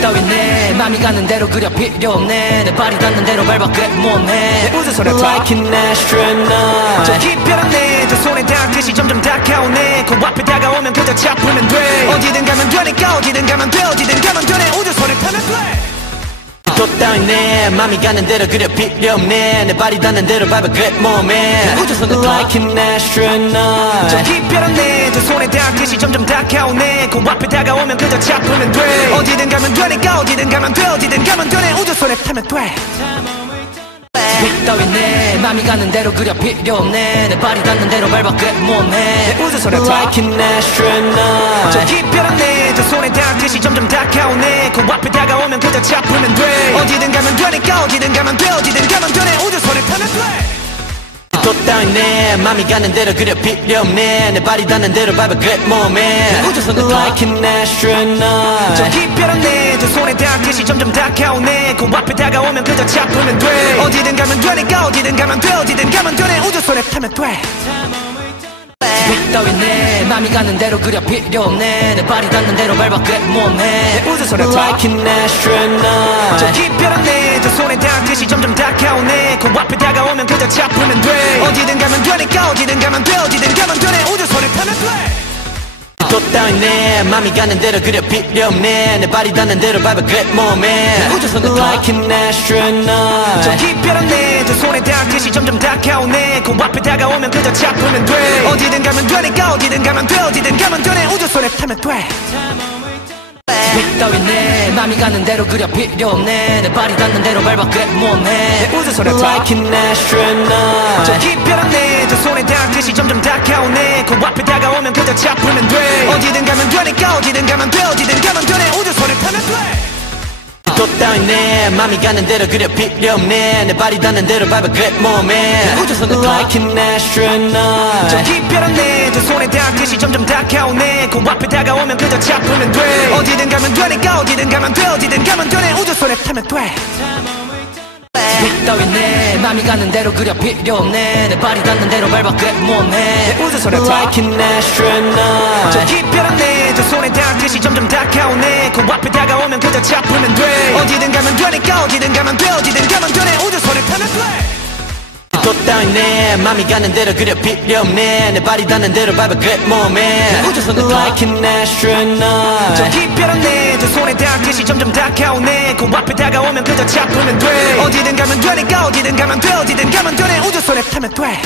따윈 내 맘이 가는 대로 그려 필요 없네 내 발이 닿는 대로 밟아 그래 뭐네 내 우주선에 Like an astronaut 저 깊이란 내두 손에 닿듯이 점점 다가오네 그 앞에 다가오면 그저 잡으면 돼 어디든 가면 되니까 어디든 가면 돼 어디든 가면 되네 우주선에 타면 돼 또 따윈 내 맘이 가는 대로 그려 필요 없네 내 발이 닿는 대로 밟아 그래 몸에 우주선에 Like an astronaut 저 깊이란 내두 손에 닿듯이 점점 다가오네 그 앞에 다가오면 그저 잡으면 돼 어디든 가면 되니까 어디든 가면 돼 어디든 가면 되네 우주선에 타면 돼 따윈 내 맘이 가는 대로 그려 필요 없네 내 발이 닿는 대로 밟아 그래 몸에 내 우주선에 타 Like an astronaut 저 깊이란 내두 손에 닿듯이 점점 다가오네 그 앞에 다가오면 그저 잡으면 돼 어디든 가면 되니까 어디든 가면 돼 어디든 가면 되네 우주선에 타면 돼 또 따윈 내 맘이 가는 대로 그려 필요 없네 내 발이 닿는 대로 밟아 그래 몸에 우주선에 타 Like an astronaut 저 깊이란 내두 손에 닿듯이 점점 다가오네 그 앞에 다가오면 그저 잡으면 돼 어디든 가면 되니까 어디든 가면 돼 어디든 가면 되네 우주선에 타면 돼 따윈 내 맘이 가는 대로 그려 필요 없네 내 발이 닿는 대로 밟아 그래 몸에 내 우주선에 타 Like an astronaut 저 깊이란 내두 손에 닿듯이 점점 다가오네 그 앞에 다가오면 그저 잡으면 돼 어디든 가면 되니까 어디든 가면 돼 어디든 가면 되네 우주선에 타면 돼 또 따윈 내 맘이 가는 대로 그려 필요 없네 내 발이 닿는 대로 밟아 그래 몸에 우주선에 타 Like an astronaut 저 깊이란 내두 손에 닿듯이 점점 다가오네 그 앞에 다가오면 그저 잡으면 돼 어디든 가면 되니까 어디든 가면 돼 어디든 가면 되네 우주선에 타면 돼 따윈 내 맘이 가는 대로 그려 필요 없네 내 발이 닿는 대로 밟아 그래 몸에 내 우주선에 타 Like an astronaut 저 깊이란 내두 손에 닿듯이 점점 다가오네 그 앞에 다가오면 그저 잡으면 돼 어디든 가면 되니까 어디든 가면 돼 어디든 가면 되네 우주선에 타면 돼 또 따윈 내 맘이 가는 대로 그려 필요 없네 내 발이 닿는 대로 밟아 그래 몸에 우주선에 타 Like an astronaut 저 깊이란 내두 손에 닿듯이 점점 다가오네 그 앞에 다가오면 그저 잡으면 돼 어디든 가면 되니까 어디든 가면 돼 어디든 가면 되네 우주선에 타면 돼 따윈 내 맘이 가는 대로 그려 필요 없네 내 발이 닿는 대로 밟아 그래 몸에 내 우주선에 타 Like an astronaut 저 깊이란 내두 손에 닿듯이 점점 다가오네 그 앞에 다가오면 그저 잡으면 돼 어디든 가면 되니까 어디든 가면 돼 어디든 가면 되네 우주선에 타면 돼 또 따윈 내 맘이 가는 대로 그려 필요 없네 내 발이 닿는 대로 밟아 그래 몸에 우주선에 타 Like an astronaut 저 깊이란 내두 손에 닿듯이 점점 다가오네 그 앞에 다가오면 그저 잡으면 돼 어디든 가면 되니까 어디든 가면 돼 어디든 가면 되네 우주선에 타면 돼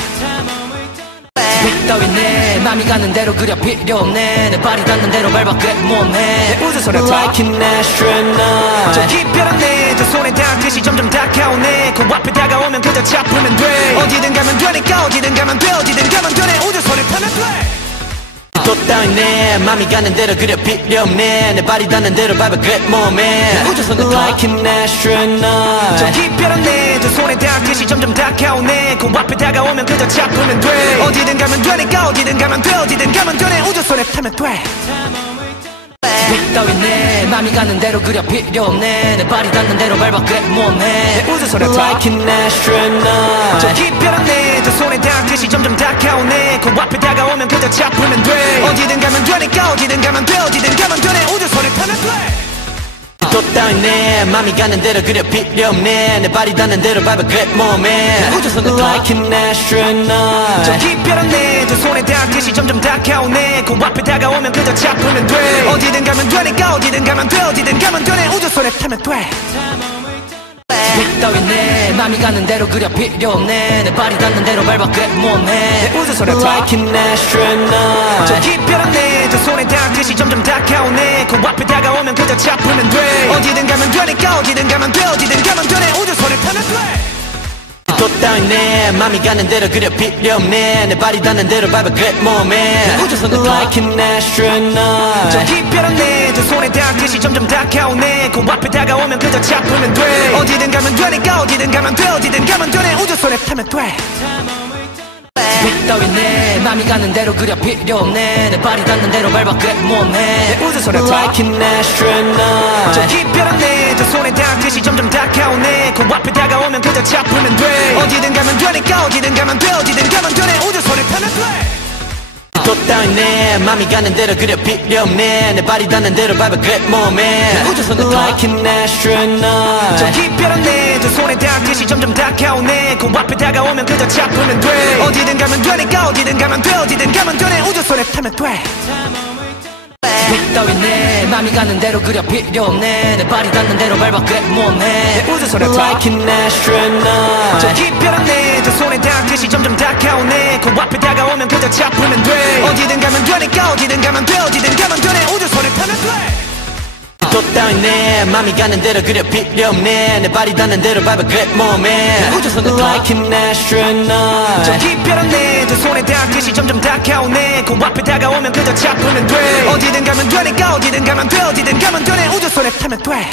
따윈 내 맘이 가는 대로 그려 필요 없네 내 발이 닿는 대로 밟아 그래 몸에 내 우주선에 타 Like an astronaut 저 깊이란 내두 손에 닿듯이 점점 다가오네 그 앞에 다가오면 그저 잡으면 돼 어디든 가면 되니까 어디든 가면 돼 어디든 가면 되네 우주선에 타면 돼 또 따윈 내 맘이 가는 대로 그려 필요 없네 내 발이 닿는 대로 밟아 그래 몸에 우주선에 타 Like an astronaut 저 깊이란 내두 손에 닿듯이 점점 다가오네 그 앞에 다가오면 그저 잡으면 돼 어디든 가면 되니까 어디든 가면 돼 어디든 가면 되네 우주선에 타면 돼 따윈 내 맘이 가는 대로 그려 필요 없네 내 발이 닿는 대로 밟아 그래 몸에 내 우주선에 타 Like an astronaut 저 깊이란 내두 손에 닿듯이 점점 다가오네 그 앞에 다가오면 그저 잡으면 돼 어디든 가면 되니까 어디든 가면 돼 어디든 가면 되네 우주선에 타면 돼 또 따윈 내 맘이 가는 대로 그려 필요 없네 내 발이 닿는 대로 밟아 그래 몸에 우주선에 타 Like an astronaut 저 깊이란 내두 손에 닿듯이 점점 다가오네 그 앞에 다가오면 그저 잡으면 돼 어디든 가면 되니까 어디든 가면 돼 어디든 가면 되네 우주선에 타면 돼 따윈 내 맘이 가는 대로 그려 필요 없네 내 발이 닿는 대로 밟아 그래 몸에 내 우주선에 타 Like an astronaut 저 깊이란 내두 손에 닿듯이 점점 다가오네 그 앞에 다가오면 그저 잡으면 돼 어디든 가면 되니까 어디든 가면 돼 어디든 가면 되네 우주선에 타면 돼 또 따윈 내 맘이 가는 대로 그려 필요 없네 내 발이 닿는 대로 밟아 그래 몸에 우주선에 타 Like an astronaut 저 깊이란 내두 손에 닿듯이 점점 다가오네 그 앞에 다가오면 그저 잡으면 돼 어디든 가면 되니까 어디든 가면 돼 어디든 가면 되네 우주선에 타면 돼 따윈 내 맘이 가는 대로 그려 필요 없네 내 발이 닿는 대로 밟아 그래 몸에 내 우주선에 타 Like an astronaut 저 깊이란 내두 손에 닿듯이 점점 다가오네 그 앞에 다가오면 그저 잡으면 돼 어디든 가면 되니까 어디든 가면 돼 어디든 가면 되네 우주선에 타면 돼 또 또 따윈 내 맘이 가는 대로 그려 필요 없네 내 발이 닿는 대로 밟아 그래 몸에 우주선을 like an astronaut 저 깊이란 내 두 손에 닿듯이 점점 다가오네 그 앞에 다가오면 그저 잡으면 돼 어디든 가면 되니까 어디든 가면 돼 어디든 가면 되네 우주선에 타면 돼 따윈 내 맘이 가는 대로 그려 필요 없네 내 발이 닿는 대로 밟아 그래 몸에 우주선에 like an astronaut 저 깊이란 내 두 손에 닿듯이 점점 다가오네 그 앞에 다가오면 그저 잡으면 돼 어디든 가면 되니까 어디든 가면 돼 어디든 가면 되네 우주선에 타면 돼 또 따윈 내 맘이 가는 대로 그려 필요 없네 내 발이 닿는 대로 밟아 그래 몸에 우주선을 like an astronaut 저 깊이란 내 두 손에 닿듯이 점점 다가오네 그 앞에 다가오면 그저 잡으면 돼 어디든 가면 되니까 어디든 가면 돼 어디든 가면 되네 우주선에 타면 돼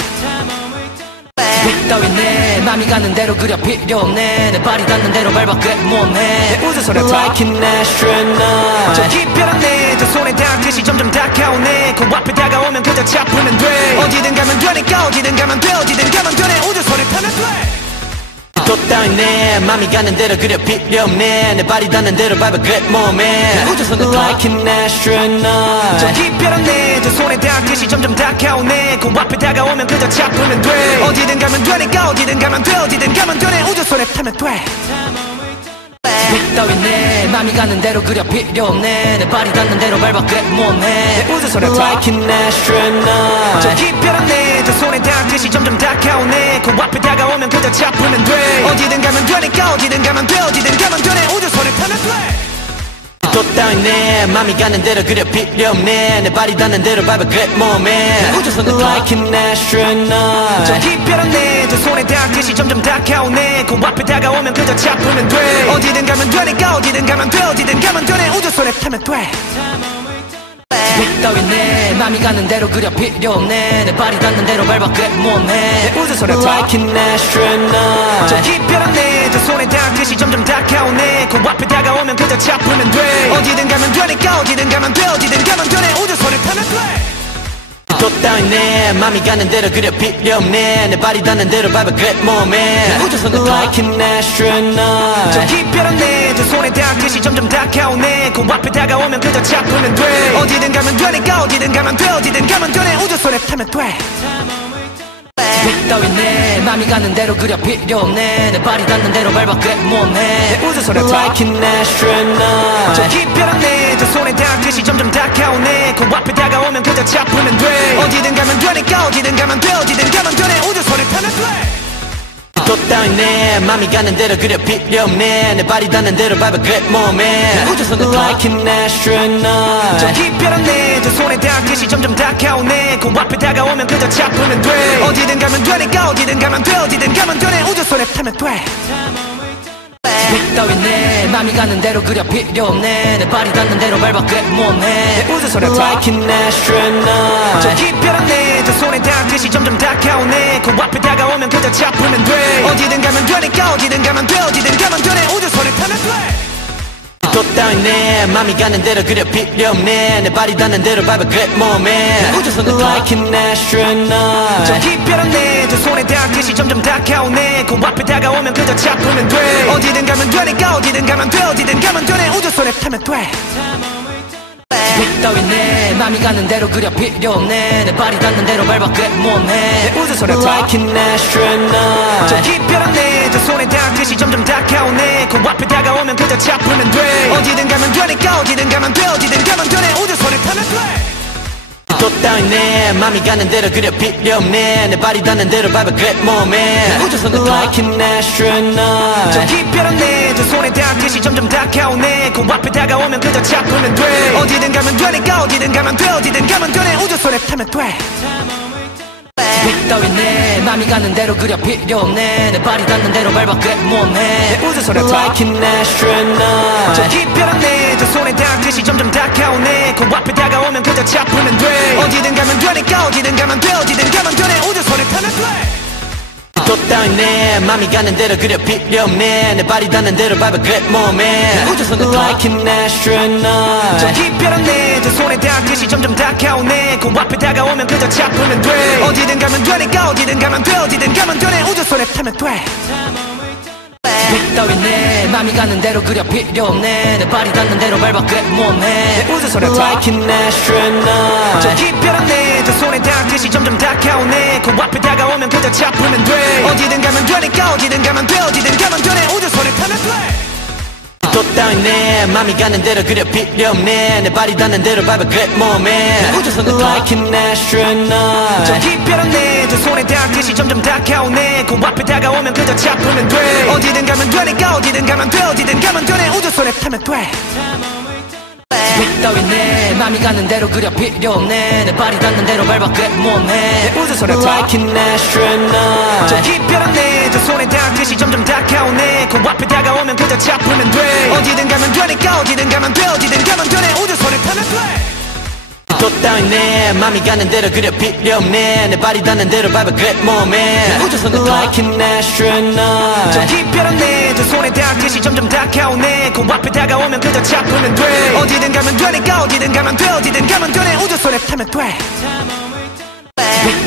따윈 내 맘이 가는 대로 그려 필요 없네 내 발이 닿는 대로 밟아 그래 몸에 우주선에 타 like an astronaut 저 깊이란 내 두 손에 닿듯이 점점 다가오네 그 앞에 다가오면 그저 잡으면 돼 어디든 가면 되니까 어디든 가면 돼 어디든 가면 되네 우주선에 타면 돼 또 따윈 내 맘이 가는 대로 그려 필요 없네 내 발이 닿는 대로 밟아 그래 몸에 우주선을 like an astronaut 저 깊이란 내 두 손에 닿듯이 점점 다가오네 그 앞에 다가오면 그저 잡으면 돼 어디든 가면 되니까 어디든 가면 돼 어디든 가면 되네 우주선에 타면 돼 따윈 내 맘이 가는 대로 그려 필요 없네 내 발이 닿는 대로 밟아 그래 몸에 우주선에 타 like an astronaut 저 깊이란 내 두 손에 닿듯이 점점 다가오네 그 앞에 다가오면 그저 잡으면 돼 어디든 가면 되니까 어디든 가면 돼 어디든 가면 되네 우주선에 타면 돼 또 따윈 내 맘이 가는 대로 그려 필요 없네 내 발이 닿는 대로 밟아 그래 몸에 우주선을 like an astronaut 저 깊이란 내 두 손에 닿듯이 점점 다가오네 그 앞에 다가오면 그저 잡으면 돼 어디든 가면 되니까 어디든 가면 돼 어디든 가면 되네 우주선에 타면 돼 따윈 내 맘이 가는 대로 그려 필요 없네 내 발이 닿는 대로 밟아 그래 몸에 우주선에 타 like an astronaut 저 깊이란 내 두 손에 닿듯이 점점 다가오네 그 앞에 다가오면 그저 잡으면 돼 어디든 가면 되니까 어디든 가면 돼 어디든 가면 되네 우주선에 타면 돼 또 따윈 내 맘이 가는 대로 그려 필요 없네 내 발이 닿는 대로 밟아 그래 몸에 우주선을 like an astronaut 저 깊이란 내 두 손에 닿듯이 점점 다가오네 그 앞에 다가오면 그저 잡으면 돼 어디든 가면 되니까 어디든 가면 돼 어디든 가면 되네 우주선에 타면 돼 따윈 내 맘이 가는 대로 그려 필요 없네 내 발이 닿는 대로 밟아 그래 몸에 우주선에 타 like an astronaut 저 깊이란 내 두 손에 닿듯이 점점 다가오네 그 앞에 다가오면 그저 잡으면 돼 어디든 가면 되니까 어디든 가면 돼 어디든 가면 되네 우주선에 타면 돼 또 따윈 내 맘이 가는 대로 그려 필요 없네 내 발이 닿는 대로 밟아 그래 몸에 우주선을 like an astronaut 저 깊이란 내 두 손에 닿듯이 점점 다가오네 그 앞에 다가오면 그저 잡으면 돼 어디든 가면 되니까 어디든 가면 돼 어디든 가면 되네 우주선에 타면 돼 따윈 내 맘이 가는 대로 그려 필요 없네 내 발이 닿는 대로 밟아 그래 몸에 우주선에 타 like an astronaut 저 깊이란 내 두 손에 닿듯이 점점 다가오네 그 앞에 다가오면 그저 잡으면 돼 어디든 가면 되니까 어디든 가면 돼 어디든 가면 되네 우주선에 타면 돼 또 따윈 내 맘이 가는 대로 그려 필요 없네 내 발이 닿는 대로 밟아 그래 몸에 우주선을 like an astronaut 저 깊이란 내 두 손에 닿듯이 점점 다가오네 그 앞에 다가오면 그저 잡으면 돼 어디든 가면 되니까 어디든 가면 돼 어디든 가면 되네 우주선에 타면 돼 따윈 내 맘이 가는 대로 그려 필요 없네 내 발이 닿는 대로 밟아 그래 몸에 우주선에 타 like an astronaut 저 깊이란 내 두 손에 닿듯이 점점 다가오네 그 앞에 다가오면 그저 잡으면 돼 어디든 가면 되니까 어디든 가면 돼 어디든 가면 되네 우주선에 타면 돼 또 따윈 내 맘이 가는 대로 그려 필요 없네 내 발이 닿는 대로 밟아 그래 몸에 우주선을 like an astronaut 저 깊이란 내 두 손에 닿듯이 점점 다가오네 그 앞에 다가오면 그저 잡으면 돼 어디든 가면 되니까 어디든 가면 돼 어디든 가면 되네 우주선에 타면 돼 따윈 내 맘이 가는 대로 그려 필요 없네 내 발이 닿는 대로 밟아 그래 몸에 우주선에 타 like an astronaut 저 깊이란 내 두 손에 닿듯이 점점 다가오네 그 앞에 다가오면 그저 잡으면 돼 어디든 가면 되니까 어디든 가면 돼 어디든 가면 되네 우주선에 타면 돼 또 따윈 내 맘이 가는 대로 그려 필요 없네 내 발이 닿는 대로 밟아 그래 몸에 우주선을 like an astronaut 저 깊이란 내 두 손에 닿듯이 점점 다가오네 그 앞에 다가오면 그저 잡으면 돼 어디든 가면 되니까 어디든 가면 돼 어디든 가면 되네 우주선에 타면 돼 따윈 내 맘이 가는 대로 그려 필요 없네 내 발이 닿는 대로 밟아 그래 몸에 내 우주선에 Like an astronaut 저 깊이란 내두 손에 닿듯이 점점 다가오네 코앞에 다가오면 그저 잡으면 돼 어디든 가면 되니까 어디든 가면 돼 어디든 가면 되네 우주선을 타면 돼 또 따윈 내 맘이 가는 대로 그려 필요 없네 내 발이 닿는 대로 밟아 그래 몸에 우주선을 Like an astronaut 저 깊이란 내두 손에 닿듯이 점점 다가오네 코앞에 다가오면 그저 잡으면 돼 어디든 가면 되니까 어디든 가면 돼 어디든 가면 되네 우주선을 타면 돼 따윈 내 맘이 가는 대로 그려 필요 없네 내 발이 닿는 대로 밟아 그래 몸에 우주선에 Like an astronaut 저 깊이란 내두 손에 닿듯이 점점 다가오네 코앞에 다가오면 그저 잡으면 돼 어디든 가면 되니까 어디든 가면 돼 어디든 가면 되네 우주선을 타면 돼 또 따윈 내 맘이 가는 대로 그려 필요 없네 내 발이 닿는 대로 밟아 그래 몸에 우주선을 Like an astronaut 저 깊이란 내두 손에 닿듯이 점점 다가오네 코앞에 다가오면 그저 잡으면 돼 어디든 가면 되니까 어디든 가면 돼 어디든 가면 되네 우주선에 타면 돼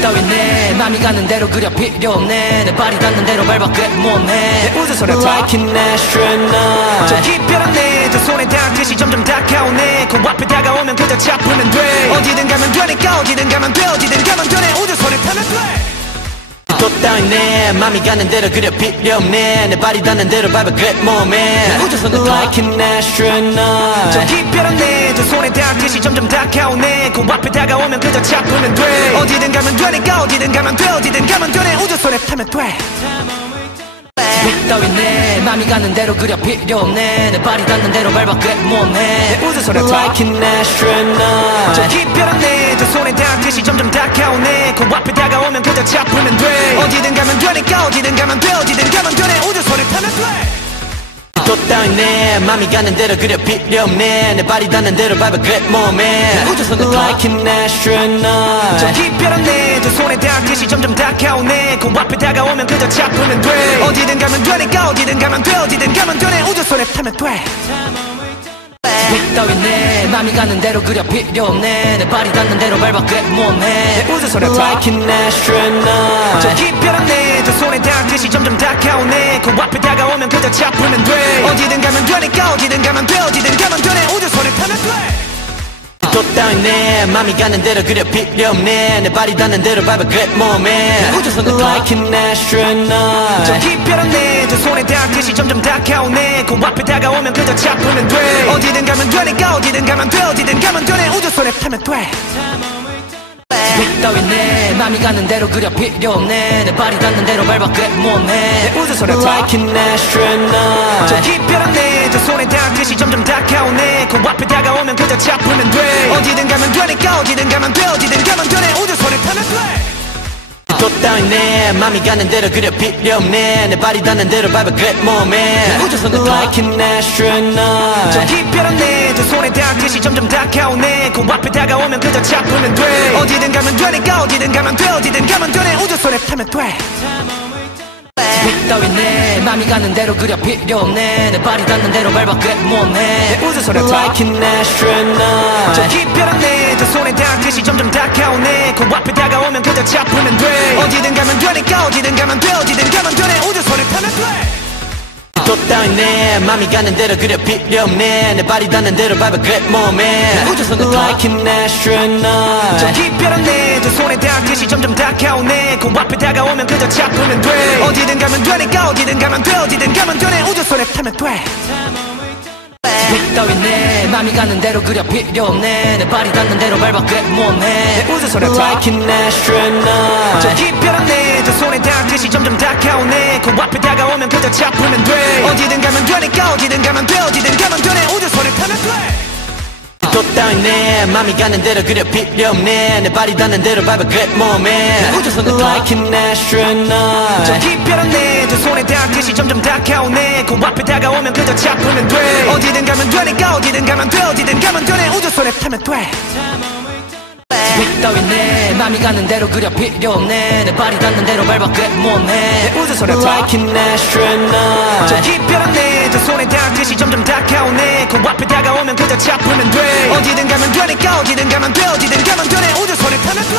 따윈 내 맘이 가는 대로 그려 필요 없네 내 발이 닿는 대로 밟아 그래 몸에 우주선에 Like an astronaut 저 깊이란 내두 손에 닿듯이 점점 다가오네 코앞에 다가오면 그저 잡으면 돼 어디든 가면 되니까 어디든 가면 돼 어디든 가면 되네 우주선을 타면 돼 또 따윈 내 맘이 가는 대로 그려 필요 없네 내 발이 닿는 대로 밟아 그래 몸에 우주선을 Like an astronaut 저 깊이란 내두 손에 닿듯이 점점 다가오네 코앞에 다가오면 그저 잡으면 돼 어디든 가면 되니까 어디든 가면 돼 어디든 가면 되네 우주선에 타면 돼 따윈 내 맘이 가는 대로 그려 필요 없네 내 발이 닿는 대로 밟아 그래 몸에 우주선에 Like an astronaut 저 깊이란 내두 손에 닿듯이 점점 다가오네 코앞에 다가오면 그저 잡으면 돼 어디든 가면 되니까 어디든 가면 돼 어디든 가면 되네 우주선을 타면 돼 또 따윈 내 맘이 가는 대로 그려 필요 없네 내 발이 닿는 대로 밟아 그래 몸에 우주선을 Like an astronaut 저 깊이란 내두 손에 닿듯이 점점 다가오네 코앞에 다가오면 그저 잡으면 돼 어디든 가면 되니까 어디든 가면 돼 어디든 가면 되네 우주선에 타면 돼 따윈 내 맘이 가는 대로 그려 필요 없네 내 발이 닿는 대로 밟아 그래 몸에 우주선에 Like an astronaut 저 깊이란 내두 손에 닿듯이 점점 다가오네 코앞에 다가오면 그저 잡으면 돼 어디든 가면 되니까 어디든 가면 돼 어디든 가면 되네 우주선을 타면 돼 또 따윈 내 맘이 가는 대로 그려 필요 없네 내 발이 닿는 대로 밟아 그래 몸에 우주선을 Like an astronaut 저 깊이란 내두 손에 닿듯이 점점 다가오네 코앞에 다가오면 그저 잡으면 돼 어디든 가면 되니까 어디든 가면 돼 어디든 가면 되네 우주선에 타면 돼 따윈 내 맘이 가는 대로 그려 필요 없네 내 발이 닿는 대로 밟아 그래 몸에 우주선에 Like an astronaut 저 깊이란 내두 손에 닿듯이 점점 다가오네 코앞에 다가오면 그저 잡으면 돼 어디든 가면 되니까 어디든 가면 돼 어디든 가면 되네 우주선을 타면 돼 또 따윈 내 맘이 가는 대로 그려 필요 없네 내 발이 닿는 대로 밟아 그래 몸에 우주선을 Like an astronaut 저 깊이란 내두 손에 닿듯이 점점 다가오네 코앞에 다가오면 그저 잡으면 돼 어디든 가면 되니까 어디든 가면 돼 어디든 가면 되네 우주선에 타면 돼 따윈 내 맘이 가는 대로 그려 필요 없네 내 발이 닿는 대로 밟아 그래 몸에 우주선에 Like an astronaut 저 깊이란 내두 손에 닿듯이 점점 다가오네 코앞에 다가오면 그저 잡으면 돼 어디든 가면 되니까 어디든 가면 돼 어디든 가면 되네 우주선을 타면 돼 또 따윈 내 맘이 가는 대로 그려 필요 없네 내 발이 닿는 대로 밟아 그래 몸에 우주선을 Like an astronaut 저 깊이란 내두 손에 닿듯이 점점 다가오네 코앞에 다가오면 그저 잡으면 돼 어디든 가면 되니까 어디든 가면 돼 어디든 가면 되네 우주선에 타면 돼 따윈 내 맘이 가는 대로 그려 필요 없네 내 발이 닿는 대로 밟아 그래 몸에 우주선에 Like an astronaut 저 깊이란 내두 손에 닿듯이 점점 다가오네 코앞에 다가오면 그저 잡으면 돼 어디든 가면 되니까 어디든 가면 돼 어디든 가면 되네 우주선을 타면 돼 또 따윈 내 맘이 가는 대로 그려 필요 없네 내 발이 닿는 대로 밟아 그래 몸에 우주선을 Like an astronaut 저 깊이란 내두 손에 닿듯이 점점 다가오네 코앞에 다가오면 그저 잡으면 돼 어디든 가면 되니까 어디든 가면 돼 어디든 가면 되네 우주선에 타면 돼 따윈 내 맘이 가는 대로 그려 필요 없네 내 발이 닿는 대로 밟아 그래 몸에 우주선에 Like an astronaut 저 깊이란 내두 손에 닿듯이 점점 다가오네 코앞에 다가오면 그저 잡으면 돼 어디든 가면 되니까 어디든 가면 돼 어디든 가면 되네 우주선을 타면 돼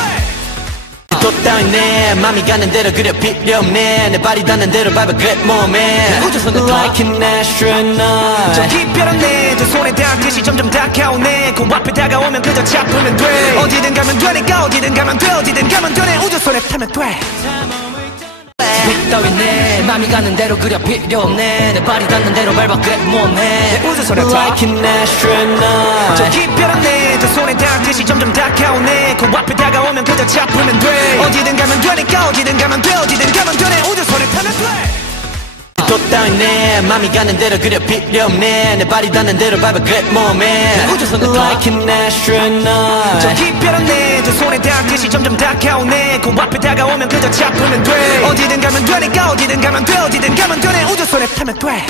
또 따윈 내 맘이 가는 대로 그려 필요 없네 내 발이 닿는 대로 밟아 그래 몸에 우주선을 like an astronaut 저 기별한 내 두 손에 닿듯이 점점 다가오네 그 앞에 다가오면 그저 잡으면 돼 어디든 가면 되니까 어디든 가면 돼 어디든 가면 되네 우주선에 타면 돼 따윈 내 맘이 가는 대로 그려 필요 없네 내 발이 닿는 대로 밟아 그래 몸에 우주선에 타 like an astronaut 저 기별한 내 두 손에 닿듯이 점점 다가오네 그 앞에 다가오면 그저 잡으면 돼 어디든 가면 되니까 어디든 가면 돼 어디든 가면 되네 우주선에 타면 돼 또 따윈 내 맘이 가는 대로 그려 필요 없네 내 발이 닿는 대로 밟아 그래 몸에 우주선을 like an astronaut 저 기별한 내 두 손에 닿듯이 점점 다가오네 그 앞에 다가오면 그저 잡으면 돼 어디든 가면 되니까 어디든 가면 돼 어디든 가면 되네 우주선에 타면 돼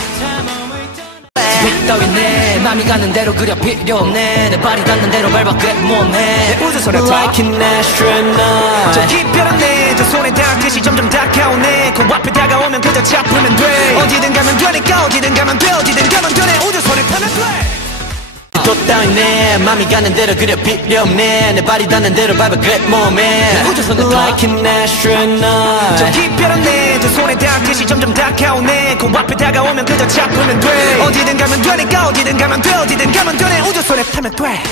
따윈 내 맘이 가는 대로 그려 필요 없네 내 발이 닿는 대로 밟아 그래 몸에 우주선에 타 like an astronaut 저 기별한 내 두 손에 닿듯이 점점 다가오네 그 앞에 다가오면 그저 잡으면 돼 어디든 가면 되니까 어디든 가면 돼 어디든 가면 되네 우주선에 타면 돼 또 따윈 내 맘이 가는 대로 그려 필요 없네 내 발이 닿는 대로 밟아 그래 몸에 우주선을 like an astronaut 저 기별한 내 두 손에 닿듯이 점점 다가오네 그 앞에 다가오면 그저 잡으면 돼 어디든 가면 되니까 어디든 가면 돼 어디든 가면 되네 우주선에 타면 돼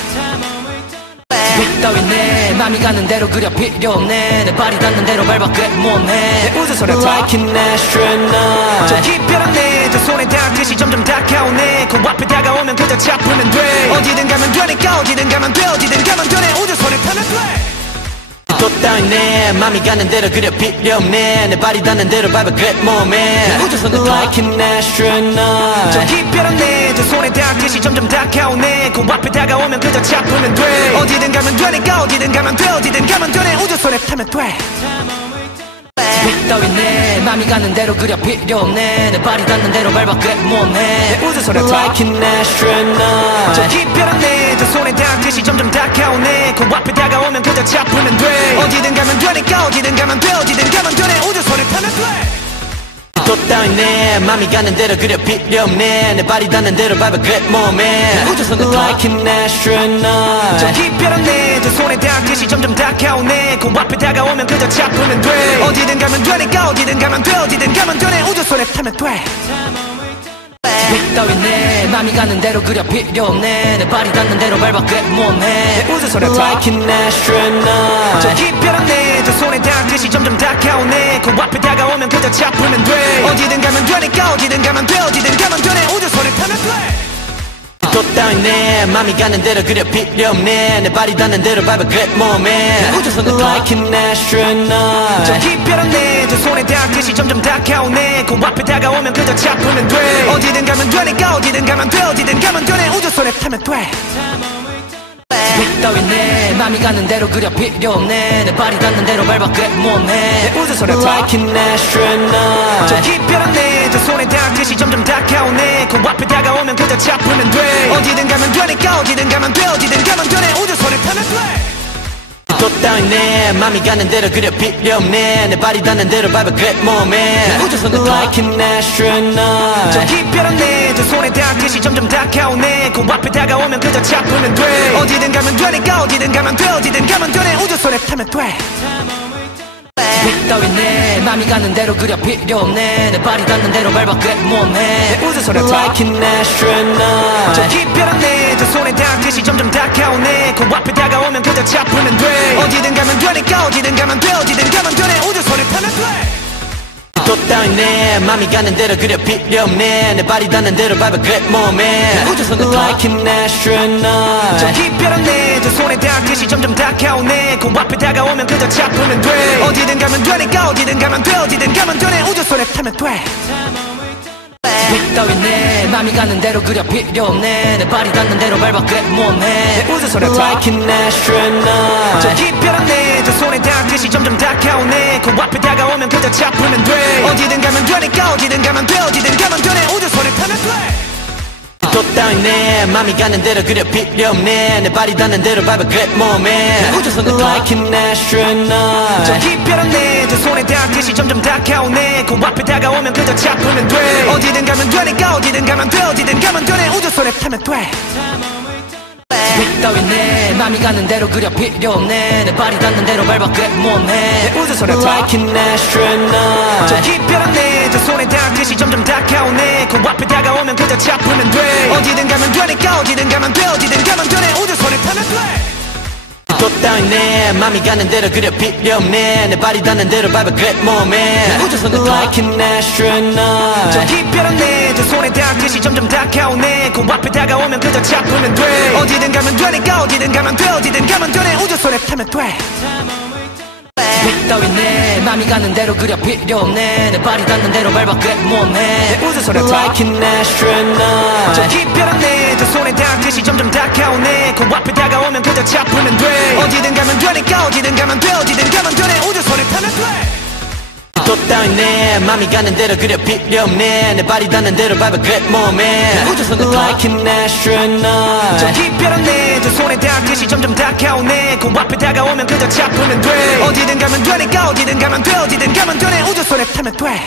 따윈 내 맘이 가는 대로 그려 필요 없네 내 발이 닿는 대로 밟아 그래 몸에 우주선에 타 like an astronaut 저 기별한 내 두 손에 닿듯이 점점 다가오네 그 앞에 다가오면 그저 잡으면 돼 어디든 가면 되니까 어디든 가면 돼 어디든 가면 되네 우주선에 타면 돼 또 따윈 내 맘이 가는 대로 그려 필요 없네 내 발이 닿는 대로 밟아 그래 몸에 우주선을 like an astronaut 저 기별한 내 두 손에 닿듯이 점점 다가오네 그 앞에 다가오면 그저 잡으면 돼 어디든 가면 되니까 어디든 가면 돼 어디든 가면 되네 우주선에 타면 돼 따윈 내 맘이 가는 대로 그려 필요 없네 내 발이 닿는 대로 밟아 그래 몸에 우주선에 타 like an astronaut 저 기별한 내 두 손에 닿듯이 점점 다가오네 그 앞에 다가오면 그저 잡으면 돼 어디든 가면 되니까 어디든 가면 돼 어디든 가면 되네 우주선에 타면 돼 또 따윈 내 맘이 가는 대로 그려 필요 없네 내 발이 닿는 대로 밟아 그래 몸에 우주선을 like an astronaut 저 기별한 내 두 손에 닿듯이 점점 다가오네 그 앞에 다가오면 그저 잡으면 돼 어디든 가면 되니까 어디든 가면 돼 어디든 가면 되네 우주선에 타면 돼 따윈 내 맘이 가는 대로 그려 필요 없네 내 발이 닿는 대로 밟아 그래 몸에 우주선에 타 like an astronaut 저 기별한 내 두 손에 닿듯이 점점 다가오네 그 앞에 다가오면 그저 잡으면 돼 어디든 가면 되니까 어디든 가면 돼 어디든 가면 되네 우주선에 타면 돼 또 따윈 내 맘이 가는 대로 그려 필요 없네 내 발이 닿는 대로 밟아 그래 몸에 우주선을 like an astronaut 저 기별한 내 두 손에 닿듯이 점점 다가오네 그 앞에 다가오면 그저 잡으면 돼 어디든 가면 되니까 어디든 가면 돼 어디든 가면 되네 우주선에 타면 돼 따윈 내 맘이 가는 대로 그려 필요 없네 내 발이 닿는 대로 밟아 그래 몸에 우주선에 타 like an astronaut 저 기별한 내 두 손에 닿듯이 점점 다가오네 그 앞에 다가오면 그저 잡으면 돼 어디든 가면 되니까 어디든 가면 돼 어디든 가면 되네 우주선에 타면 돼 또 따윈 내 맘이 가는 대로 그려 필요 없네 내 발이 닿는 대로 밟아 그래 몸에 우주선을 like an astronaut 저 기별한 내 두 손에 닿듯이 점점 다가오네 그 앞에 다가오면 그저 잡으면 돼 어디든 가면 되니까 어디든 가면 돼 어디든 가면 되네 우주선에 타면 돼 따윈 내 맘이 가는 대로 그려 필요 없네 내 발이 닿는 대로 밟아 그래 몸에 우주선에 타 like an astronaut 저 기별한 내 두 손에 닿듯이 점점 다가오네 그 앞에 다가오면 그저 잡으면 돼 어디든 가면 되니까 어디든 가면 돼 어디든 가면 되네 우주선에 타면 돼 또 따윈 내 맘이 가는 대로 그려 필요 없네 내 발이 닿는 대로 밟아 그래 몸에 우주선을 like an astronaut 저 기별한 내 두 손에 닿듯이 점점 다가오네 그 앞에 다가오면 그저 잡으면 돼 어디든 가면 되니까 어디든 가면 돼 어디든 가면 되네 우주선에 타면 돼 따윈 내 맘이 가는 대로 그려 필요 없네 내 발이 닿는 대로 밟아 그래 몸에 우주선에 타 like an astronaut 저 기별한 내 두 손에 닿듯이 점점 다가오네 그 앞에 다가오면 그저 잡으면 돼 어디든 가면 되니까 어디든 가면 돼 어디든 가면 되네 우주선에 타면 돼 또 따윈 내 맘이 가는 대로 그려 필요 없네 내 발이 닿는 대로 밟아 그래 몸에 우주선을 like an astronaut 저 기별한 내 두 손에 닿듯이 점점 다가오네 그 앞에 다가오면 그저 잡으면 돼 어디든 가면 되니까 어디든 가면 돼 어디든 가면 되네 우주선에 타면 돼 빛 따윈 내 맘이 가는 대로 그려 필요 없네 내 발이 닿는 대로 밟아 그래 몸에 내 우주선에 Like an astronaut 저 깊이란 내저 손에 닿듯이 점점 다가오네 그 앞에 다가오면 그저 잡으면 돼 어디든 가면 되니까 어디든 가면 돼 어디든 가면 되네 우주선에 타면 돼 또 따윈 내 맘이 가는 대로 그려 필요 없네 내 발이 닿는 대로 밟아 그래 몸에 우주선에 Like an astronaut 저 깊이란 내저 손에 닿듯이 점점 다가오네 그 앞에 다가오면 그저 잡으면 돼 어디든 가면 되니까 어디든 가면 돼 어디든 가면 되네 우주선에 타면 돼 빛 따윈 내 맘이 가는 대로 그려 필요 없네 내 발이 닿는 대로 밟아 그래 몸에 내 우주선에 타 Like an astronaut 저 깊이란 내저 손에 닿듯이 점점 다가오네 그 앞에 다가오면 그저 잡으면 돼 어디든 가면 되니까 어디든 가면 돼 어디든 가면 되네 우주선에 타면 돼 또 따윈 내 맘이 가는 대로 그려 필요 없네 내 발이 닿는 대로 밟아 그래 몸에 우주선에 타 Like an astronaut 저 깊이란 내저 손에 닿듯이 점점 다가오네 그 앞에 다가오면 그저 잡으면 돼 어디든 가면 되니까 어디든 가면 돼 어디든 가면 되네 우주선에 타면 돼